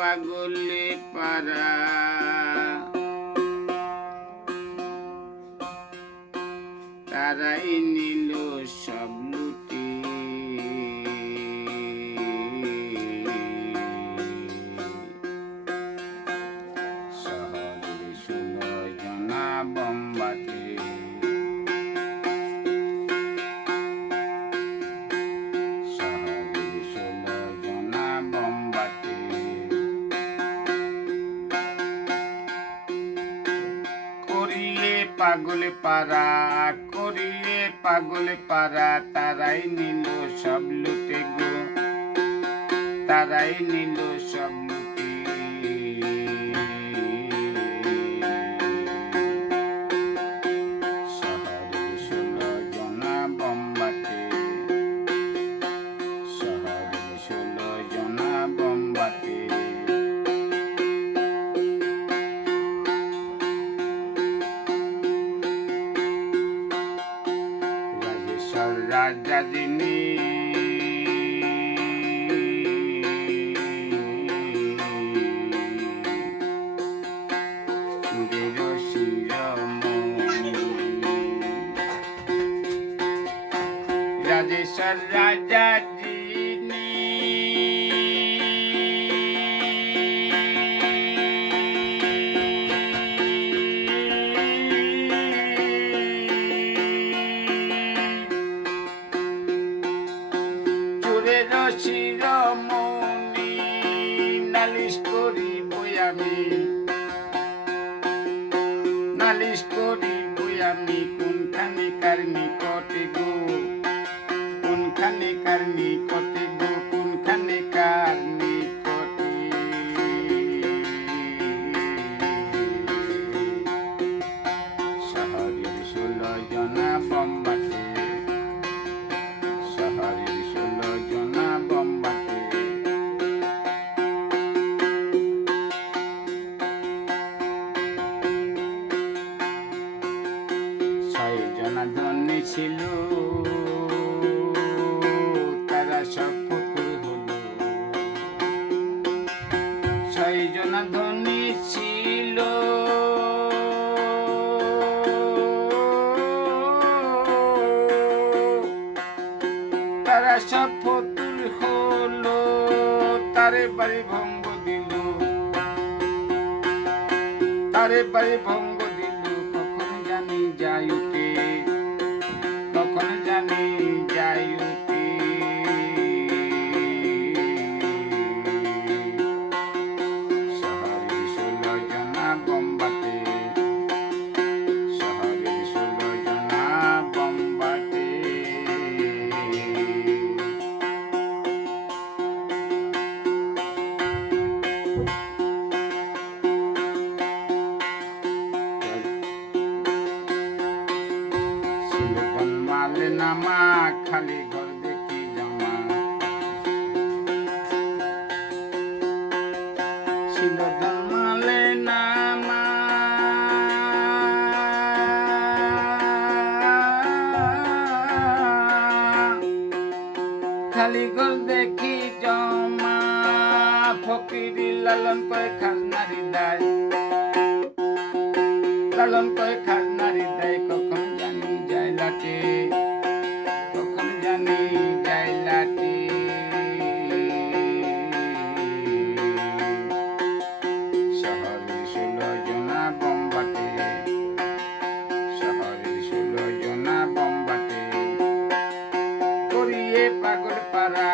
পাগলে পারা তারাই নিল সব লুটি শহরের 16 জনা বোমবাটে শহরের 16 জনা বোমবাটে করিয়ে পাগলে পারা করিয়ে পাগলে পারা তারাই নিল সব লুটে গো তারাই নিল সব লুটে শহরের 16 জনা বোমবাটে শহরের 16 জনা বোমবাটে রাজাদিনী সুরের শিরোমণি রাজেশ্বর রাজাদিনী শিরোমণি নালিশ করিব আমি নালিশ করিব আমি কোনখানে কার নিকটে গো কোনখানে কার নিকটে গো কোনখানে কার নিকটে শহরের 16 জনা বোমবাটে শহরের 16 জনা বোমবাটে ছয় জনা ধনী ছিল তারা সব ফতুর হলো 6 জনা ধনী ছিল তারা সব ফতুর হলো তারে বাড়ি ভঙ্গ দিল তারে বাড়ি ভঙ্গ দিল কখন জানি যাই উঠে কখন জানি যাই উঠে শহরের 16 জনা বোমবাটে শহরের 16 জনা বোমবাটে মালে নামা খালি ঘর দেখি জামা শিলদন মালে নামা খালি ঘর দেখি জমা ফকিরি লালন কয় খাজনারি দেয় লালন কয় খাজনারি দেয় কখন জানি যায় লাটে কখন জানি যায় লাটে শহরের 16 জনা বোমবাটে শহরের 16 জনা বোমবাটে করিয়ে পাগল পারা